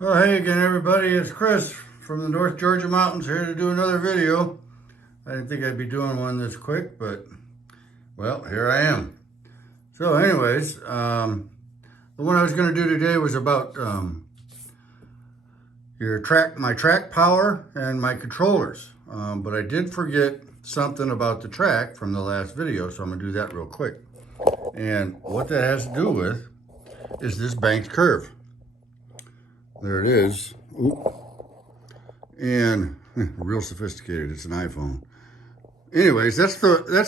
Well, hey again, everybody. It's Chris from the North Georgia mountains here to do another video. I didn't think I'd be doing one this quick, but well, here I am. So anyways, the one I was going to do today was about my track power and my controllers. But I did forget something about the track from the last video, so I'm going to do that real quick. And what that has to do with is this banked curve. There it is. Oop. And real sophisticated. It's an iPhone. Anyways, that's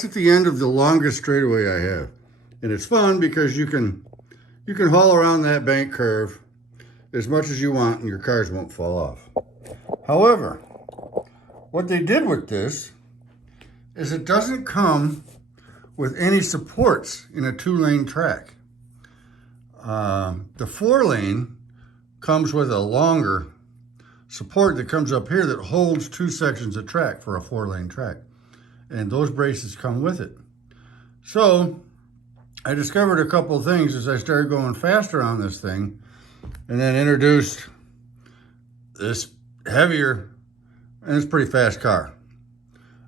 at the end of the longest straightaway I have, and it's fun because you can haul around that bank curve as much as you want, and your cars won't fall off. However, what they did with this is it doesn't come with any supports in a 2-lane track. The 4-lane comes with a longer support that comes up here that holds 2 sections of track for a 4-lane track. And those braces come with it. So I discovered a couple of things as I started going faster on this thing, and then introduced this heavier, and it's a pretty fast car,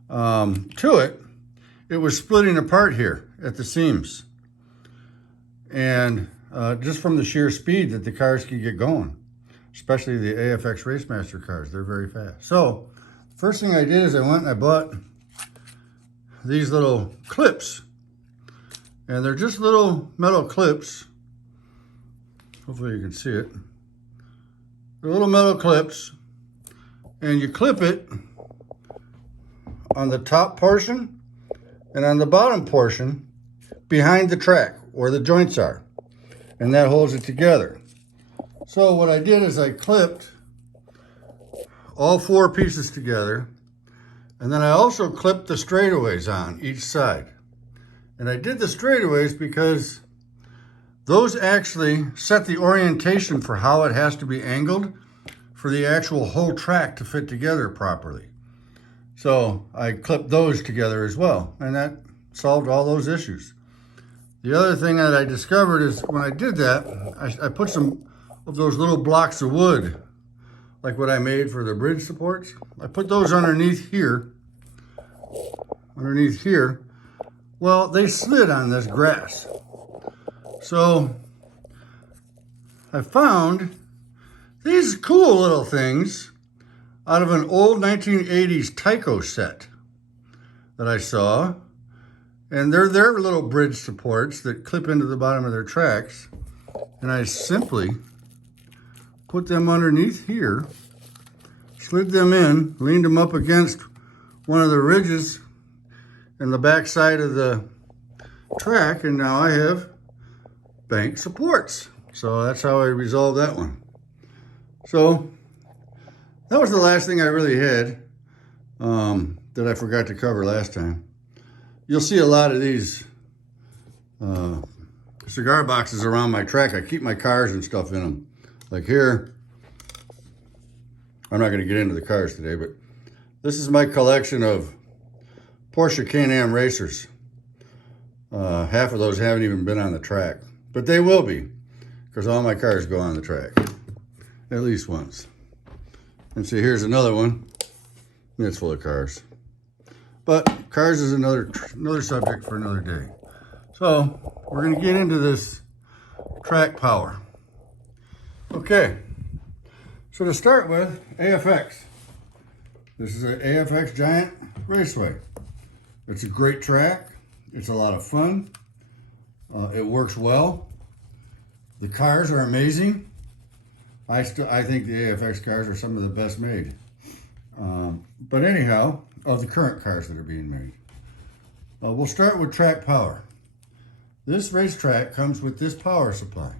to it. It was splitting apart here at the seams. And just from the sheer speed that the cars can get going, especially the AFX Racemaster cars, they're very fast. So first thing I did is I went and I bought these little clips, and they're just little metal clips. Hopefully you can see it. They're little metal clips, and you clip it on the top portion and on the bottom portion behind the track where the joints are, and that holds it together. So what I did is I clipped all 4 pieces together, and then I also clipped the straightaways on each side. And I did the straightaways because those actually set the orientation for how it has to be angled for the actual whole track to fit together properly. So I clipped those together as well, and that solved all those issues. The other thing that I discovered is when I did that, I put some of those little blocks of wood, like what I made for the bridge supports. I put those underneath here. Well, they slid on this grass. So I found these cool little things out of an old 1980s Tyco set that I saw. And they're their little bridge supports that clip into the bottom of their tracks. And I simply put them underneath here, slid them in, leaned them up against one of the ridges in the back side of the track, and now I have bank supports. So that's how I resolved that one. So that was the last thing I really had that I forgot to cover last time. You'll see a lot of these cigar boxes around my track. I keep my cars and stuff in them. Like here, I'm not going to get into the cars today, but this is my collection of Porsche Can-Am racers. Half of those haven't even been on the track, but they will be, because all my cars go on the track, at least once. And see, here's another one. It's full of cars. But cars is another subject for another day. So we're going to get into this track power. Okay, so to start with, AFX. This is an AFX Giant Raceway. It's a great track. It's a lot of fun. It works well. The cars are amazing. I think the AFX cars are some of the best made. But anyhow, of the current cars that are being made. We'll start with track power. This racetrack comes with this power supply.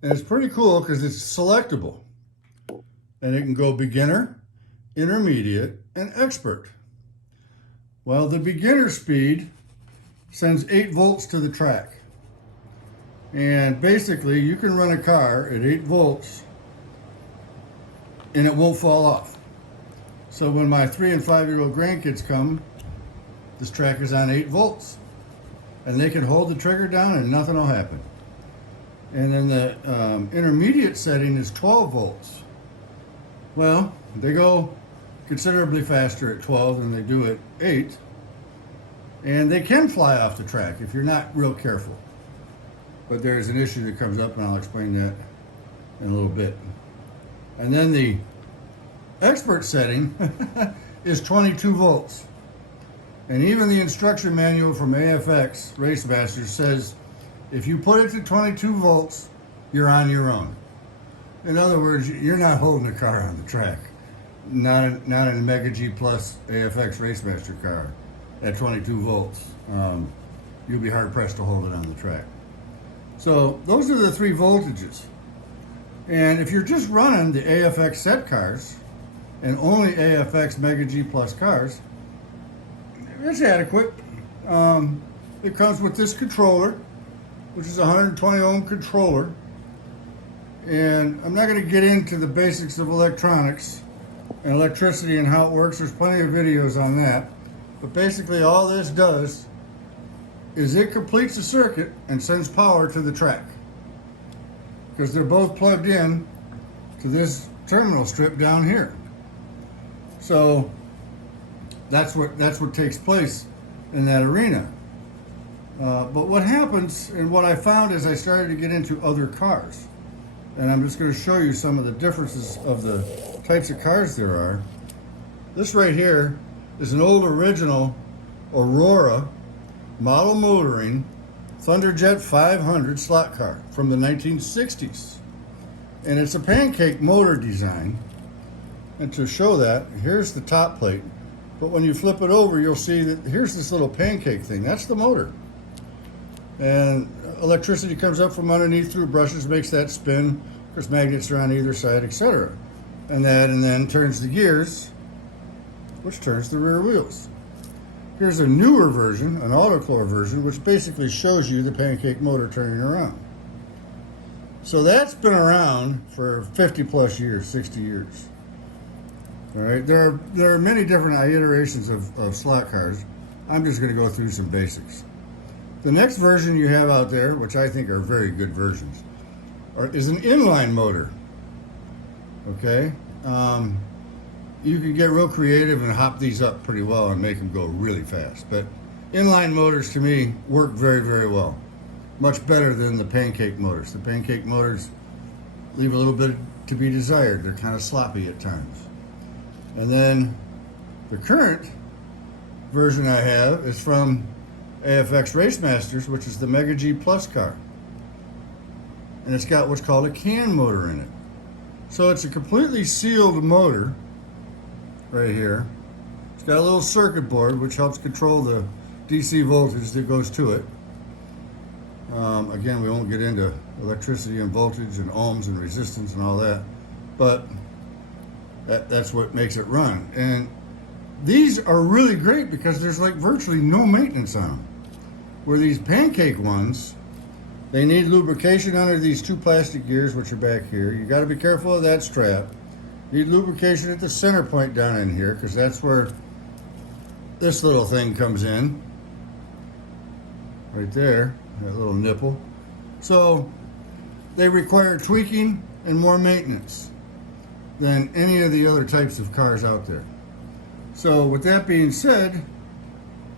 And it's pretty cool because it's selectable. And it can go beginner, intermediate, and expert. Well, the beginner speed sends 8 volts to the track. And basically, you can run a car at 8 volts and it won't fall off. So when my 3- and 5-year-old grandkids come, this track is on 8 volts. And they can hold the trigger down and nothing will happen. And then the intermediate setting is 12 volts. Well, they go considerably faster at 12 than they do at 8. And they can fly off the track if you're not real careful. But there's an issue that comes up, and I'll explain that in a little bit. And then the expert setting is 22 volts. And even the instruction manual from AFX Racemasters says if you put it to 22 volts, you're on your own. In other words, you're not holding the car on the track. Not in a Mega G Plus AFX Racemaster car at 22 volts. You'll be hard pressed to hold it on the track. So those are the three voltages. And if you're just running the AFX set cars and only AFX Mega G Plus cars, it's adequate. It comes with this controller, which is a 120 ohm controller. And I'm not going to get into the basics of electronics and electricity and how it works. There's plenty of videos on that. But basically all this does is it completes the circuit and sends power to the track, because they're both plugged in to this terminal strip down here. So that's what takes place in that arena. But what happens, and what I found as I started to get into other cars, and I'm just going to show you some of the differences of the types of cars there are. This right here is an old original Aurora model motoring Thunderjet 500 slot car from the 1960s. And it's a pancake motor design. And to show that, here's the top plate. But when you flip it over, you'll see that here's this little pancake thing. That's the motor. And electricity comes up from underneath through brushes, makes that spin. Of course, magnets are on either side, etc. And then turns the gears, which turns the rear wheels. Here's a newer version, an autochlore version, which basically shows you the pancake motor turning around. So that's been around for 50 plus years, 60 years. All right, there are many different iterations of slot cars. I'm just going to go through some basics. The next version you have out there, which I think are very good versions, is an inline motor. Okay, you can get real creative and hop these up pretty well and make them go really fast. But inline motors to me work very, very well. Much better than the pancake motors. The pancake motors leave a little bit to be desired. They're kind of sloppy at times. And then the current version I have is from AFX Racemasters, which is the Mega G Plus car. And it's got what's called a CAN motor in it. So it's a completely sealed motor right here. It's got a little circuit board which helps control the DC voltage that goes to it. Again, we won't get into electricity and voltage and ohms and resistance and all that, but that's what makes it run. And these are really great because there's like virtually no maintenance on them. Where these pancake ones, they need lubrication under these two plastic gears, which are back here. You got to be careful of that strap. Need lubrication at the center point down in here, because that's where this little thing comes in. Right there, that little nipple. So they require tweaking and more maintenance than any of the other types of cars out there. So with that being said,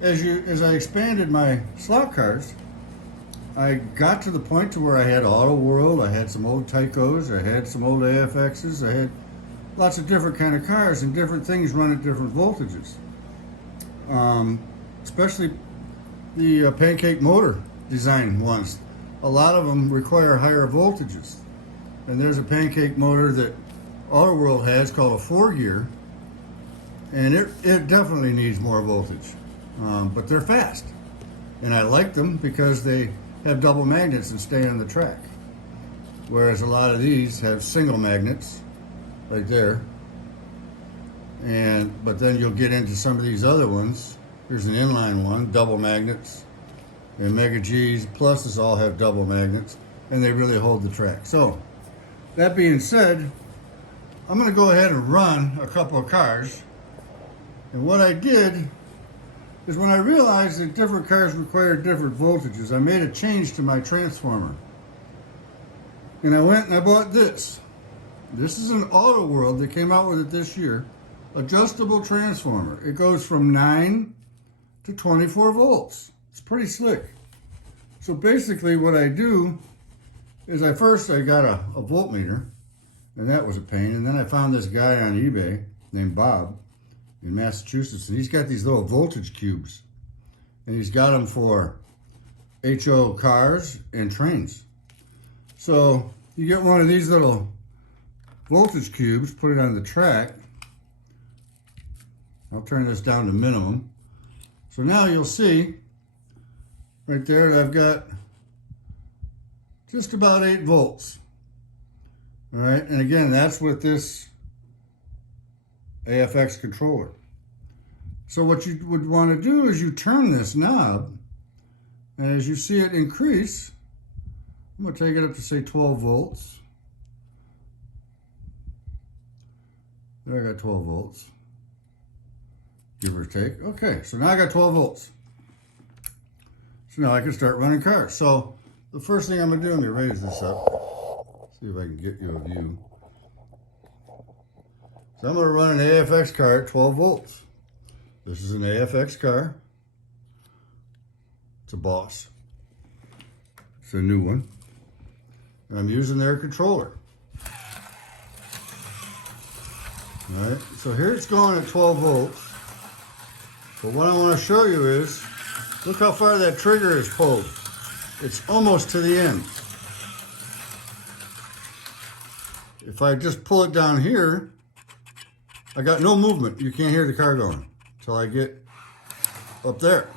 as I expanded my slot cars, I got to the point to where I had Auto World, I had some old Tycos, I had some old AFXs, I had lots of different kind of cars, and different things run at different voltages. Especially the pancake motor design ones. A lot of them require higher voltages. And there's a pancake motor that Auto World has called a 4-gear, and it definitely needs more voltage. But they're fast. And I like them because they have double magnets and stay on the track. Whereas a lot of these have single magnets right there. But then you'll get into some of these other ones. Here's an inline one, double magnets. And Mega G's Pluses all have double magnets, and they really hold the track. So, that being said, I'm going to go ahead and run a couple of cars. And what I did is, when I realized that different cars required different voltages, I made a change to my transformer. And I went and I bought this. This is an Auto World that came out with it this year. Adjustable transformer. It goes from 9 to 24 volts. It's pretty slick. So basically what I do is I got a voltmeter, and that was a pain. And then I found this guy on eBay named Bob in Massachusetts, and he's got these little voltage cubes. And he's got them for HO cars and trains. So you get one of these little voltage cubes, put it on the track. I'll turn this down to minimum. So now you'll see right there that I've got just about 8 volts. All right, and again, that's with this AFX controller. So what you would want to do is you turn this knob, and as you see it increase, I'm going to take it up to say 12 volts. There, I got 12 volts. Give or take. Okay, so now I got 12 volts. So now I can start running cars. So the first thing I'm going to do, let me raise this up. See if I can get you a view. So I'm going to run an AFX car at 12 volts. This is an AFX car. It's a Boss. It's a new one. And I'm using their controller. All right, so here it's going at 12 volts. But what I want to show you is, look how far that trigger is pulled. It's almost to the end. If I just pull it down here, I got no movement. You can't hear the car going until I get up there.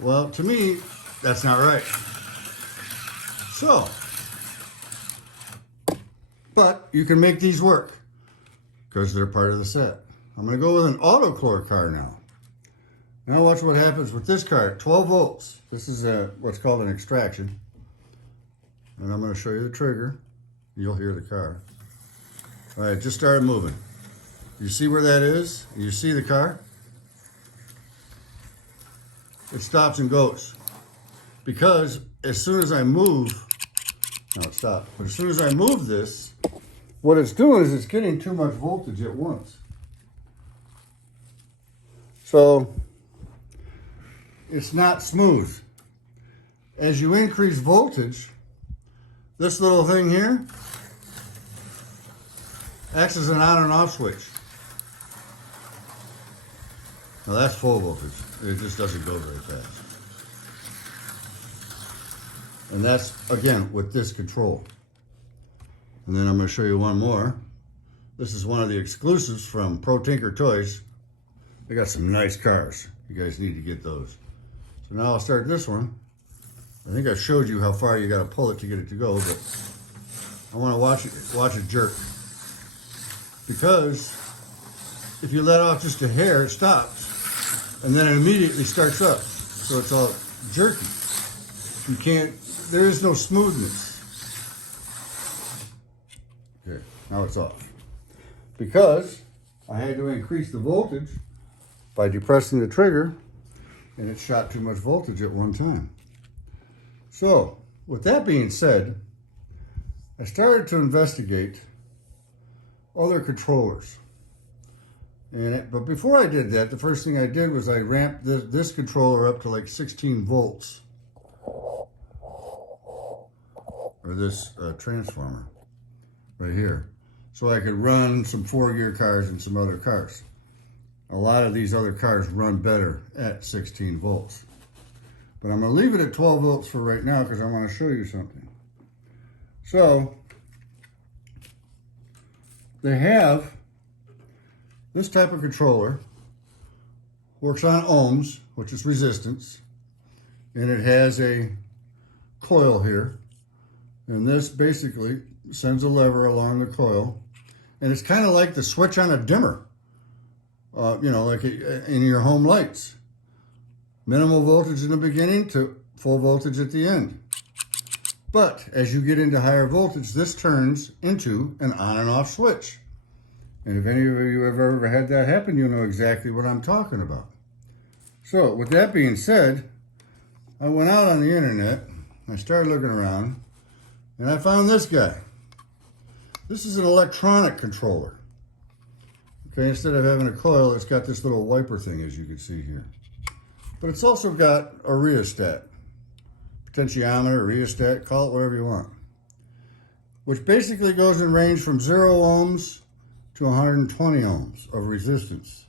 Well, to me, that's not right. So, but you can make these work because they're part of the set. I'm going to go with an auto-core car now. Now watch what happens with this car at 12 volts. This is what's called an extraction. And I'm going to show you the trigger. You'll hear the car. All right, it just started moving. You see where that is? You see the car? It stops and goes. Because as soon as I move, now it stopped, but as soon as I move this, what it's doing is it's getting too much voltage at once. So it's not smooth. As you increase voltage, this little thing here acts as an on and off switch. Now that's full voltage. It just doesn't go very fast. And that's, again, with this control. And then I'm going to show you one more. This is one of the exclusives from Pro Tinker Toys. They got some nice cars. You guys need to get those. So now I'll start this one. I think I showed you how far you got to pull it to get it to go, but I want to watch it jerk. Because if you let off just a hair, it stops, and then it immediately starts up. So it's all jerky. You can't, there is no smoothness. Okay, now it's off. Because I had to increase the voltage by depressing the trigger, and it shot too much voltage at one time. So, with that being said, I started to investigate other controllers. But before I did that, the first thing I did was I ramped this controller up to like 16 volts. Or this transformer right here. So I could run some 4-gear cars and some other cars. A lot of these other cars run better at 16 volts. But I'm going to leave it at 12 volts for right now because I want to show you something. So, they have this type of controller, works on ohms, which is resistance, and it has a coil here. And this basically sends a lever along the coil, and it's kind of like the switch on a dimmer. You know, like in your home lights. Minimal voltage in the beginning to full voltage at the end. But as you get into higher voltage, this turns into an on and off switch. And if any of you have ever had that happen, you know exactly what I'm talking about. So with that being said, I went out on the internet, I started looking around, And I found this guy. This is an electronic controller. Okay, instead of having a coil, it's got this little wiper thing, as you can see here. But it's also got a rheostat, potentiometer, rheostat, call it whatever you want, which basically goes in range from 0 ohms to 120 ohms of resistance.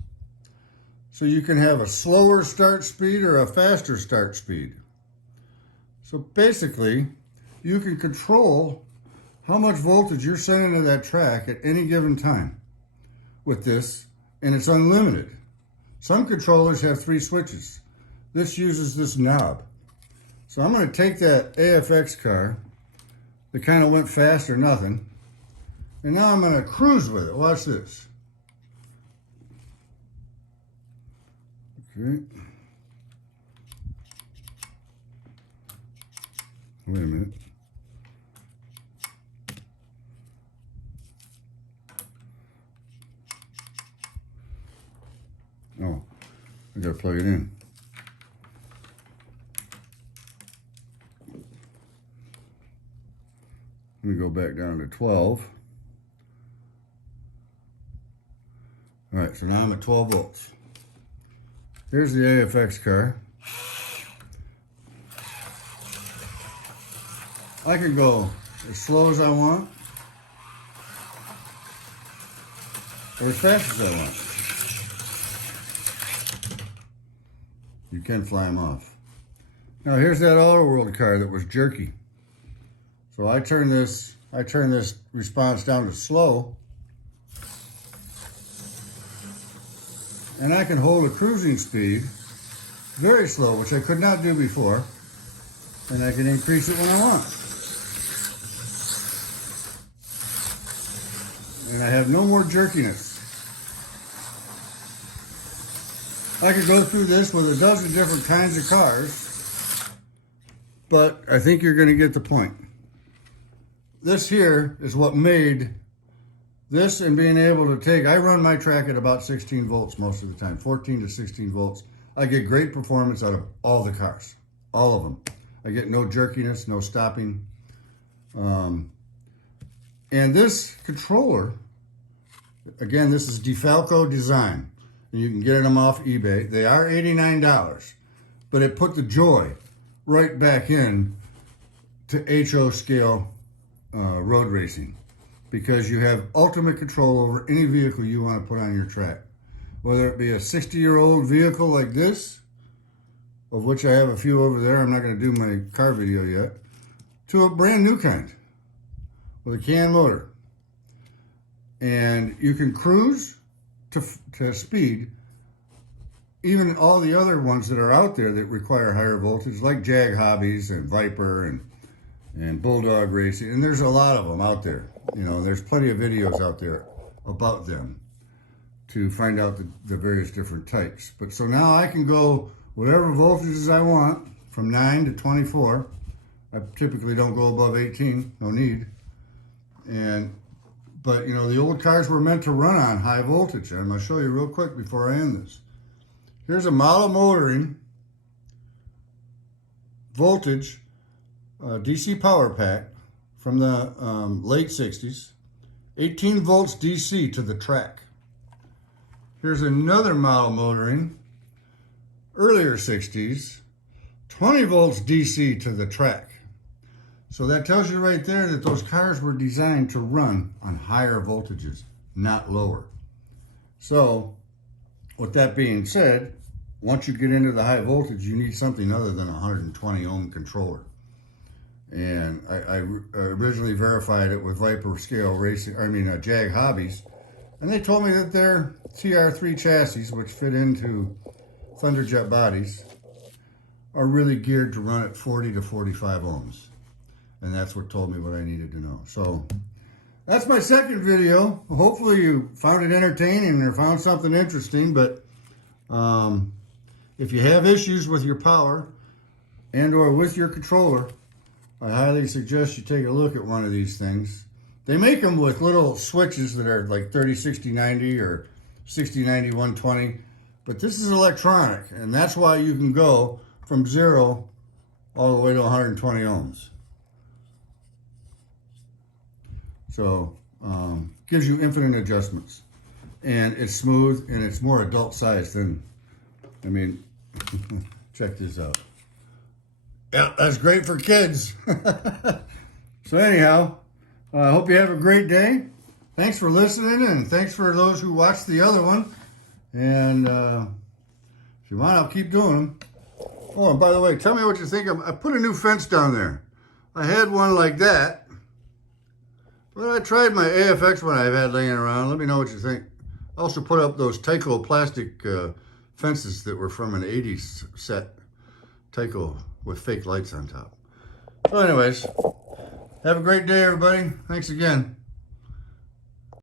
So you can have a slower start speed or a faster start speed. So basically, you can control how much voltage you're sending to that track at any given time with this, and it's unlimited. Some controllers have 3 switches. This uses this knob. So I'm going to take that AFX car that kind of went fast or nothing, and now I'm going to cruise with it. Watch this. Okay. Wait a minute. Oh, I gotta plug it in. Let me go back down to 12. All right, so now I'm at 12 volts. Here's the AFX car. I can go as slow as I want or as fast as I want. You can fly them off. Now here's that Auto World car that was jerky. So I turn this response down to slow, and I can hold a cruising speed very slow, which I could not do before, and I can increase it when I want. And I have no more jerkiness. I could go through this with a dozen different kinds of cars, but I think you're going to get the point. This here is what made this, and being able to take, I run my track at about 16 volts most of the time, 14 to 16 volts. I get great performance out of all the cars, all of them. I get no jerkiness, no stopping. And this controller, again, this is DeFalco design. And you can get them off eBay. They are $89, but it put the joy right back in to HO scale road racing, because you have ultimate control over any vehicle you want to put on your track. Whether it be a 60-year-old vehicle like this, of which I have a few over there, I'm not going to do my car video yet, to a brand new kind with a can motor. And you can cruise to speed, even all the other ones that are out there that require higher voltage, like Jag Hobbies and Viper and Bulldog Racing, and there's a lot of them out there. You know, there's plenty of videos out there about them to find out the various different types. But so now I can go whatever voltages I want from 9 to 24. I typically don't go above 18, no need. But you know, the old cars were meant to run on high voltage. And I'm going to show you real quick before I end this. Here's a model motoring voltage DC power pack from the late 60s, 18 volts DC to the track. Here's another model motoring, earlier 60s, 20 volts DC to the track. So that tells you right there that those cars were designed to run on higher voltages, not lower. So with that being said, once you get into the high voltage, you need something other than a 120 ohm controller. And I originally verified it with Viper Scale Racing, Jag Hobbies, and they told me that their TR3 chassis, which fit into Thunderjet bodies, are really geared to run at 40 to 45 ohms. And that's what told me what I needed to know. So that's my second video. Hopefully you found it entertaining or found something interesting. But if you have issues with your power and or with your controller, I highly suggest you take a look at one of these things. They make them with little switches that are like 30, 60, 90 or 60, 90, 120. But this is electronic, and that's why you can go from 0 all the way to 120 ohms. So gives you infinite adjustments, and it's smooth and it's more adult size than, I mean, check this out. Yeah, that's great for kids. So anyhow, I hope you have a great day. Thanks for listening, and thanks for those who watched the other one. And if you want, I'll keep doing them. Oh, and by the way, tell me what you think. I put a new fence down there. I had one like that, but I tried my AFX one I've had laying around. Let me know what you think. I also put up those Tyco plastic fences that were from an 80s set. Tyco with fake lights on top. So anyways, have a great day, everybody. Thanks again.